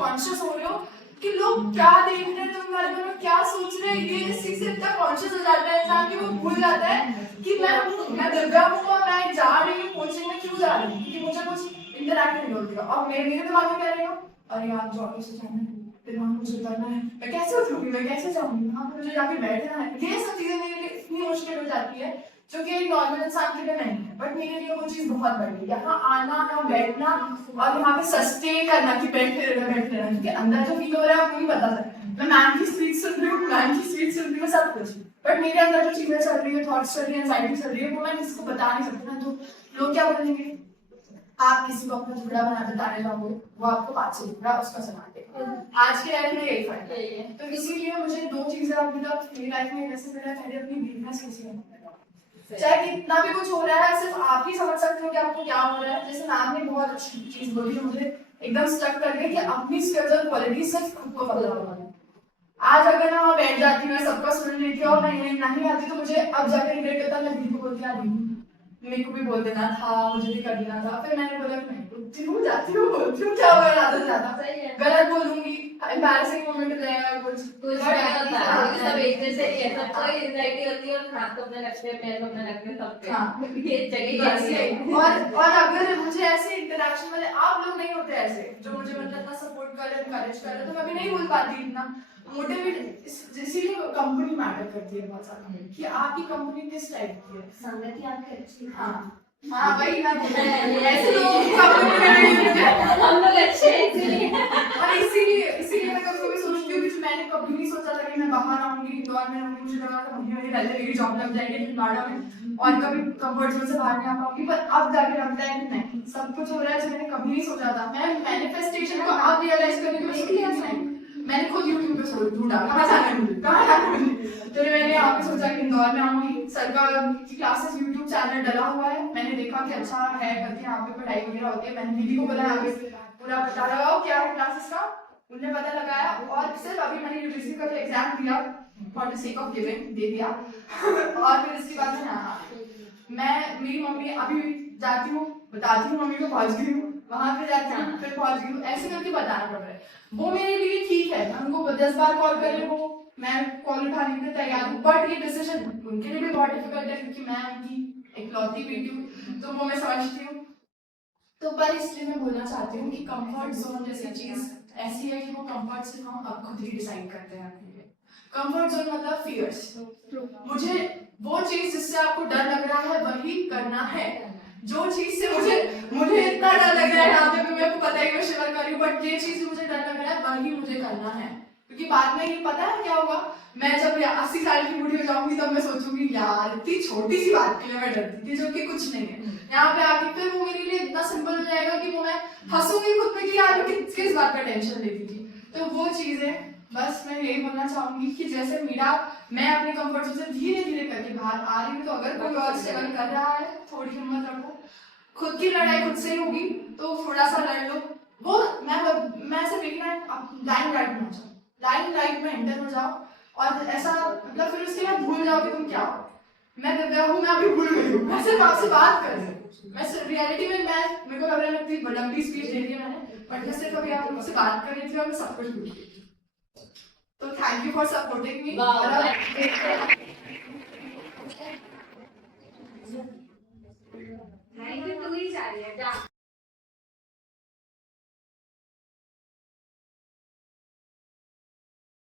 Conscious हो रहे हो कि लोग क्या देख रहे हैं, तुम्हारे बारे में क्या सोच रहे हैं, ये इस चीज से इतना कॉन्शियस हो जाता है इंसान कि वो भूल जाता है कि मैं दिव्या हूँ और मैं जा रही हूँ कोचिंग में, क्यों जा रही हूँ, क्योंकि मुझे कुछ इंटरैक्ट नहीं होती है। और मेरे दिमाग में कह रही हूँ अरे यार जॉब से जाना है, फिर वहाँ मुझे उतरना है, मैं कैसे उतरूंगी, मैं कैसे जाऊंगी, वहाँ पर मुझे जाके बैठना है। ये सब चीजें मेरे लिए इतनी मुश्किल हो जाती है जो कि एक नॉर्मल इंसान के लिए नहीं है, बट मेरे लिए वो चीज बहुत बड़ी है। यहाँ आना, यहाँ बैठना और यहाँ पे सस्टेन करना कि बैठे रहना, क्योंकि अंदर जो फील हो रहा है आपको नहीं पता था। मैं मैम की स्पीच सुन रही हूँ, मैम की स्पीच सुन रही हूँ, सब कुछ, बट मेरे अंदर जो चीजें चल रही है, थॉट्स चल रही है, एंजाइटी चल रही है, वो मैं किसी को बता नहीं सकती ना। तो लोग क्या बोलेंगे, आप किसी को अपना झगड़ा बना बताने जाओगे, वो आपको बात से झगड़ा उसका सुना देगा। आज के लाइफ में यही फर्क है। तो इसीलिए मुझे दो चीजें अभी तक मेरी लाइफ में जैसे मैंने पहले अपनी वीकनेस किसी में, चाहे कितना भी कुछ हो रहा है सिर्फ आप ही समझ सकते हो कि आपको क्या हो रहा है। जैसे मैम ने बहुत अच्छी चीज बोली, मुझे एकदम स्टक कर गई कि अपनी स्किल्स और क्वालिटी सिर्फ खुद को पता होना है। आज अगर मैं वहाँ बैठ जाती मैं सबका सुन लेती और मैं नहीं आती तो मुझे अब जाकर रिग्रेट करता, मैं दीदी को बोलती आ मेरे को भी बोल देना था, मुझे भी कर देना था। फिर मैंने बोला नहीं, उठती हूँ, जाती हूँ, बोलती हूँ, क्या होगा ज्यादा से ज्यादा गलत बोलूंगी, एम्बैरेसिंग मोमेंट हो जाएगा कुछ सब एक जैसे ही है, सबको एंजाइटी होती है और हाथ अपने लगते हैं, पैर अपने लगते हैं, सबके ये जगह। और अगर मुझे ऐसे इंटरेक्शन वाले आप लोग नहीं होते ऐसे जो मुझे मतलब इतना सपोर्ट कर रहे, एनकरेज कर रहे, तो मैं भी नहीं बोल पाती इतना मोटिवेट। इसीलिए कंपनी मैटर करती है बहुत ज्यादा कि आपकी कंपनी किस टाइप की है, संगति आपकी अच्छी। हाँ हाँ वही मैं बोल रही हूँ, ऐसे लोगों की कंपनी हम लोग अच्छे हैं इसीलिए। और इसीलिए मैं कभी सोचती हूँ कि मैंने कभी नहीं सोचा था कि मैं बाहर आऊंगी, इंदौर में रहूंगी, मुझे लगा था महीने पहले मेरी जॉब लग जाएगी छिंदवाड़ा में और कभी कंफर्ट जोन से बाहर नहीं आ पाऊंगी। पर अब जाके लगता है कि नहीं, सब कुछ हो रहा है जो मैंने कभी नहीं सोचा था। मैं मैनिफेस्टेशन को अब रियलाइज करने की कोशिश की, मैंने खुद यूट्यूब पे सोच ढूंढा कहाँ जाना है मुझे, कहाँ जाना है मुझे। तो मैंने यहाँ पे सोचा कि इंदौर में आऊंगी, सरकार की क्लासेस यूट्यूब चैनल डला हुआ है, मैंने देखा कि अच्छा है करके यहाँ पे पढ़ाई वगैरह होती है। मैंने दीदी को बोला यहाँ पे पूरा पता लगाओ क्या है क्लासेस का, उन्हें पता लगाया और सिर्फ अभी मैंने यूपीएससी का जो एग्जाम दिया for the sake of giving दे दिया और फिर इसके बाद मैं मेरी मम्मी अभी जाती हूँ बताती हूँ मम्मी को पहुंच गई हूँ, वहां पे जाती हूँ फिर पहुंच गई हूँ, ऐसे करके बताना पड़ रहा है। वो मेरे लिए ठीक है, उनको 10 बार कॉल कर रहे हो, मैं कॉल उठाने के लिए तैयार हूँ, बट ये डिसीजन उनके लिए भी बहुत डिफिकल्ट है क्योंकि मैं उनकी इकलौती बेटी हूँ, तो वो मैं समझती हूँ। तो पर इसलिए मैं बोलना चाहती हूँ कि कंफर्ट जोन जैसी चीज ऐसी है कि वो कंफर्ट से हम अब खुद ही डिसाइड करते हैं अपने लिए। कंफर्ट जोन मतलब फियर्स, मुझे वो चीज जिससे आपको डर लग रहा है वही करना है। जो चीज से मुझे इतना डर लग रहा है यहाँ पे भी मेरे को पता है कि मैं शिवर कर रही हूँ, बट ये चीज मुझे डर लग रहा है वही मुझे करना है, क्योंकि बाद में ये पता है क्या होगा, मैं जब 80 साल की बूढ़ी हो जाऊंगी तब मैं सोचूंगी यार इतनी छोटी सी बात के लिए मैं डरती थी जो कि कुछ नहीं है। यहाँ पे आके फिर वो मेरे लिए इतना सिंपल हो जाएगा कि वो मैं हंसूंगी खुद में कि यार किस बात का टेंशन लेती थी। तो वो चीजें बस मैं यही बोलना चाहूंगी कि जैसे मीरा मैं अपने कंफर्ट जोन से धीरे धीरे करके बाहर आ रही हूँ, तो अगर कोई और स्ट्रगल कर रहा है थोड़ी हिम्मत रखो, खुद की लड़ाई खुद से ही होगी तो थोड़ा सा लड़ लो। वो मैं सिर्फ एक लाइन राइट में एंटर हो जाओ और ऐसा मतलब फिर उसके बाद भूल जाओ कि तुम क्या हो। मैं दिव्या हूँ, मैं अभी भूल गई हूँ, मैं सिर्फ आपसे बात कर रही हूँ, मैं रियलिटी में मेरे को लग रहा है इतनी लंबी स्पीच दे दी मैंने, बट मैं सिर्फ अभी आप लोगों से बात कर रही थी और मैं सब कुछ भूल गई थी। तो thank you for supporting me. नहीं तो तू ही जा रही है जा।